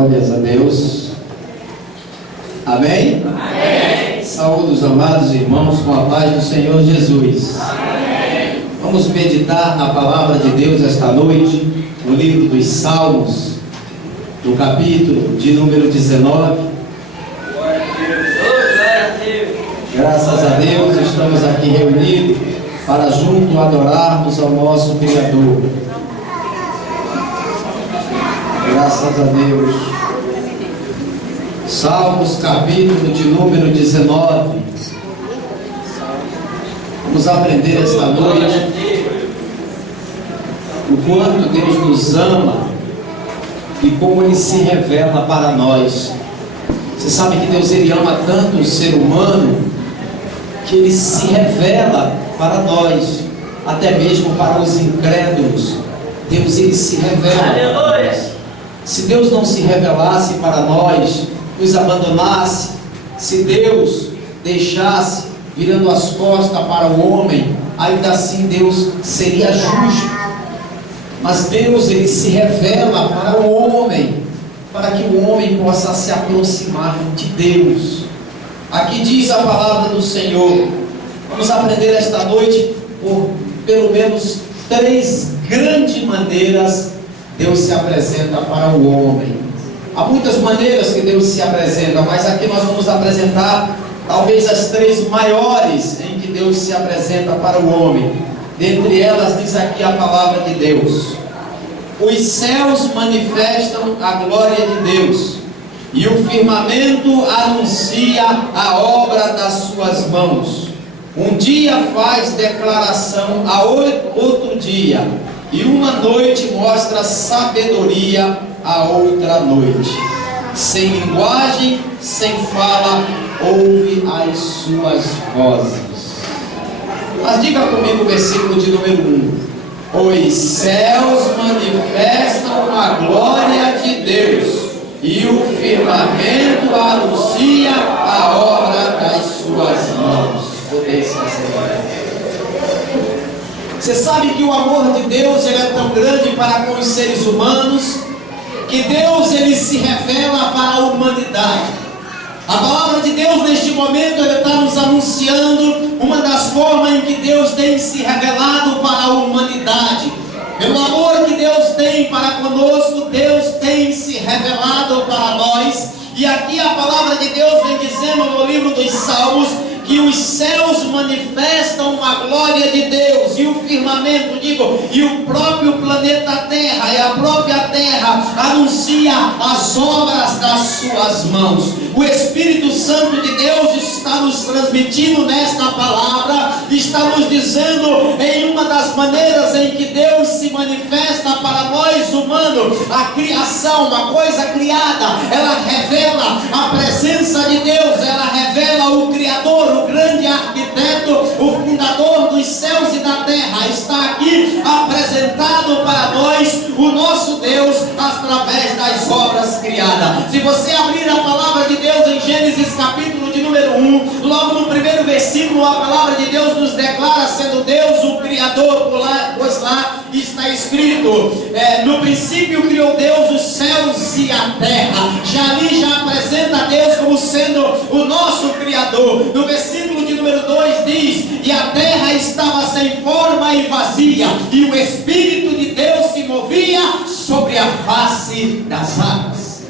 Glórias a Deus. Amém? Amém. Saúde os amados irmãos com a paz do Senhor Jesus. Amém. Vamos meditar na palavra de Deus esta noite, no livro dos Salmos, no capítulo de número 19. Graças a Deus estamos aqui reunidos para juntos adorarmos ao nosso Criador. Graças a Deus. Salmos, capítulo de número 19. Vamos aprender esta noite o quanto Deus nos ama e como Ele se revela para nós. Você sabe que Deus Ele ama tanto o ser humano que Ele se revela para nós, até mesmo para os incrédulos. Deus Ele se revela para nós. Se Deus não se revelasse para nós, nos abandonasse, se Deus deixasse virando as costas para o homem, ainda assim Deus seria justo. Mas Deus Ele se revela para o homem, para que o homem possa se aproximar de Deus. Aqui diz a palavra do Senhor. Vamos aprender esta noite por pelo menos 3 grandes maneiras Deus se apresenta para o homem. Há muitas maneiras que Deus se apresenta, mas aqui nós vamos apresentar talvez as 3 maiores em que Deus se apresenta para o homem. Dentre elas diz aqui a palavra de Deus: os céus manifestam a glória de Deus, e o firmamento anuncia a obra das suas mãos. Um dia faz declaração a outro dia, e uma noite mostra sabedoria a outra noite. Sem linguagem, sem fala, ouve as suas vozes. Mas diga comigo o versículo de número 1. Os céus manifestam a glória de Deus, e o firmamento anuncia a obra das suas mãos. Você sabe que o amor de Deus ele é tão grande para com os seres humanos, que Deus ele se revela para a humanidade. A palavra de Deus neste momento ele está nos anunciando uma das formas em que Deus tem se revelado para a humanidade. Pelo amor que Deus tem para conosco, Deus tem se revelado para nós. E aqui a palavra de Deus vem dizendo no livro dos Salmos que os céus manifestam a glória de Deus, e o firmamento, e o próprio planeta Terra, e a própria Terra anuncia as obras das suas mãos. O Espírito Santo de Deus está nos transmitindo nesta palavra, está nos dizendo em uma das maneiras em que Deus se manifesta para nós humanos. A criação, uma coisa criada, ela revela a presença de Deus, ela revela o Criador, o grande arquiteto, o fundador dos céus e da terra. Está aqui apresentado para nós o nosso Deus através das obras criadas. Se você abrir a palavra de Deus em Gênesis capítulo de número 1, logo no primeiro versículo a palavra de Deus nos declara sendo Deus o Criador, pois lá está escrito, no princípio criou Deus os céus e a terra. Ali já apresenta Deus como sendo o nosso Criador. No versículo de número 2 diz: e a terra estava sem forma e vazia, e o Espírito de Deus se movia sobre a face das águas.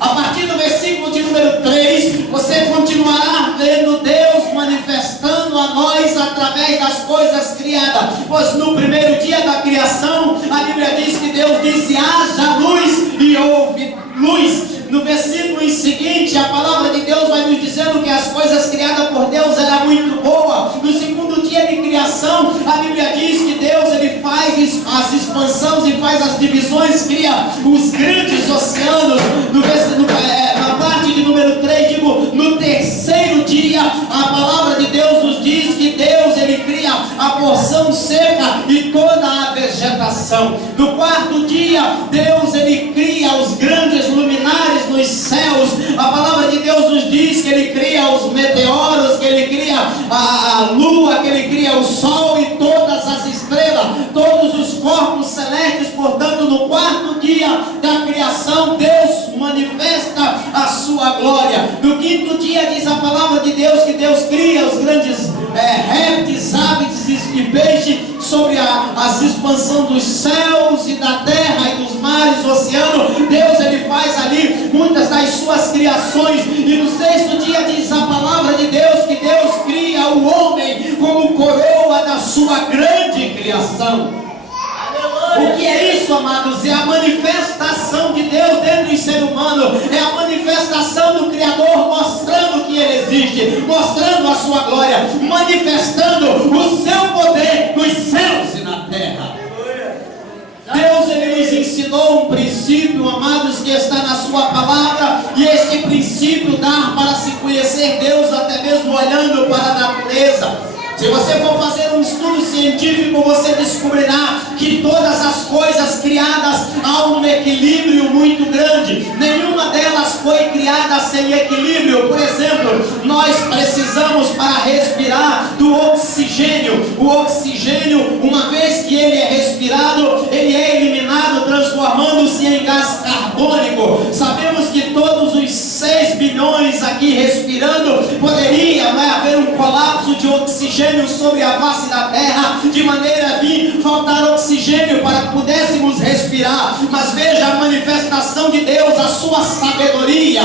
A partir do versículo de número 3, você continuará vendo Deus manifestando a nós através das coisas criadas. Pois no primeiro dia da criação, a Bíblia diz que Deus disse: haja luz, e houve luz. No versículo em seguinte, a palavra de Deus vai nos dizendo que as coisas criadas por Deus eram muito boas. No segundo dia de criação, a Bíblia diz que Deus ele faz as expansões e faz as divisões, cria os grandes oceanos. Na parte de número 3, no terceiro dia, a palavra de Deus nos diz que Deus ele cria a porção seca e toda a vegetação. No quarto dia, Deus ele cria os grandes luminares nos céus. A palavra de Deus nos diz que ele cria os meteoros, que ele cria a lua, que ele cria o sol e todas as estrelas, todos os corpos celestes. Portanto, no quarto dia da criação, Deus peixe, sobre as expansão dos céus e da terra e dos mares, oceano. Deus, ele faz ali muitas das suas criações, e no sexto dia diz a palavra de Deus que Deus cria o homem como coroa da sua grande criação. O que é isso, amados? É a manifestação de Deus dentro do ser humano. É a manifestação do Criador mostrando que Ele existe, mostrando a sua glória, manifestando o seu poder nos céus e na terra. Deus, ele nos ensinou um princípio, amados, que está na sua palavra, e este princípio dá para se conhecer Deus até mesmo olhando para a natureza. Se você for fazer um estudo científico, você descobrirá que todas as coisas criadas há um equilíbrio muito grande. Nenhuma delas foi criada sem equilíbrio. Por exemplo, nós precisamos, para respirar, do oxigênio. O oxigênio, uma vez que ele é respirado, ele é eliminado, transformando-se em gás carbônico. Sabemos que todos os 6 bilhões aqui respirando, poderia haver um colapso de oxigênio sobre a face da terra, de maneira a vir faltar oxigênio para que pudéssemos respirar. Mas veja a manifestação de Deus, a sua sabedoria,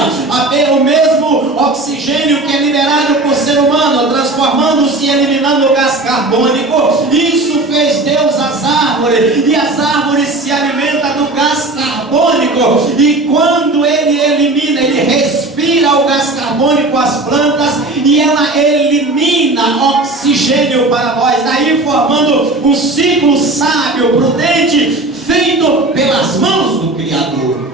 o mesmo oxigênio que é liberado por ser humano, transformando-se e eliminando o gás carbônico. Isso fez Deus as árvores, e as árvores se alimentam do gás carbônico, e quando ele elimina, ele respira o gás carbônico às plantas, e ela elimina oxigênio para nós, daí formando um ciclo sábio, prudente, feito pelas mãos do Criador.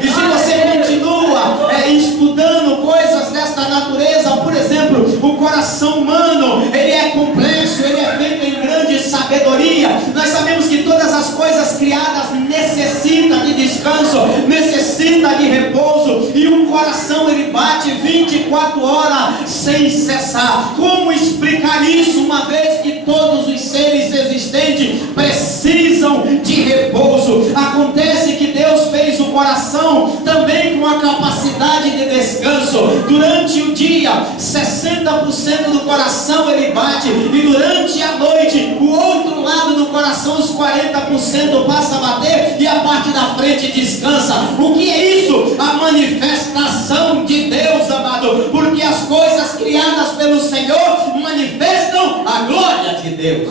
E se você continua estudando coisas desta natureza, por exemplo, o coração humano, ele é complexo, ele é feito em grande sabedoria. Nós sabemos que todas as coisas criadas necessitam de descanso, necessitam de repouso, e um coração ele bate 24 horas sem cessar. Como explicar isso, uma vez que todos os seres existentes precisam de repouso? Acontece que Deus fez o coração também com a capacidade de descanso. Durante o dia, 60% do coração ele bate, e durante a noite, o outro lado do coração, os 40% passa a bater, e a parte da frente descansa. O que é isso? A manifestação de Deus, amado, porque as coisas criadas pelo Senhor manifestam a glória de Deus.